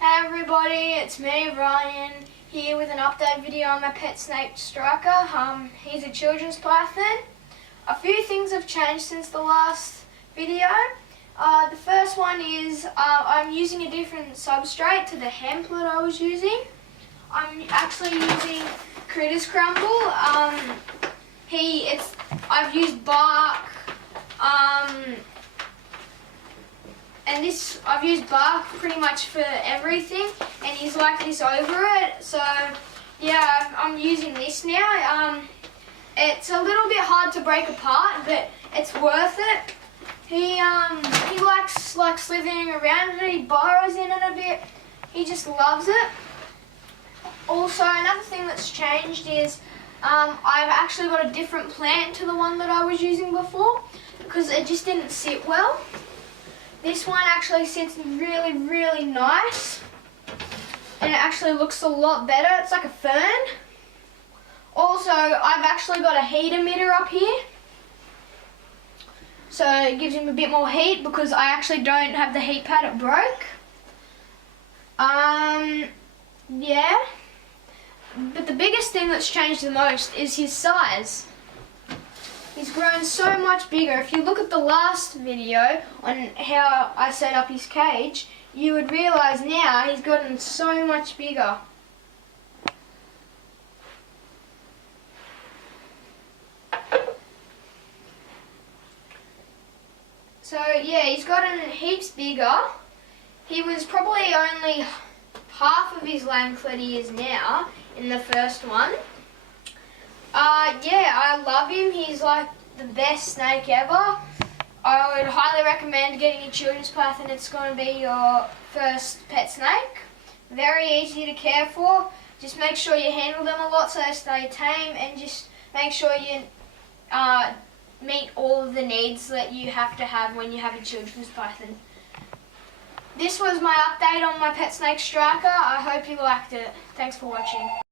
Hey everybody, it's me, Ryan, here with an update video on my pet snake Striker. He's a children's python. A few things have changed since the last video. The first one is I'm using a different substrate to the hemp that I was using. I'm actually using Critters Crumble. I've used bark, and I've used bark pretty much for everything, and he's like this over it. So yeah, I'm using this now. It's a little bit hard to break apart, but it's worth it. He likes like slithering around it. He burrows in it a bit. He just loves it. Also, another thing that's changed is I've actually got a different plant to the one that I was using before because it just didn't sit well. This one actually sits really, really nice, and it actually looks a lot better. It's like a fern. Also, I've actually got a heat emitter up here, so it gives him a bit more heat because I actually don't have the heat pad, it broke. Yeah. But the biggest thing that's changed the most is his size. He's grown so much bigger. If you look at the last video on how I set up his cage, you would realise now he's gotten so much bigger. So yeah, he's gotten heaps bigger. He was probably only half of his length that he is now in the first one. Yeah, I love him. He's like the best snake ever. I would highly recommend getting a children's python. It's going to be your first pet snake. Very easy to care for. Just make sure you handle them a lot so they stay tame, and just make sure you meet all of the needs that you have to have when you have a children's python. This was my update on my pet snake Striker. I hope you liked it. Thanks for watching.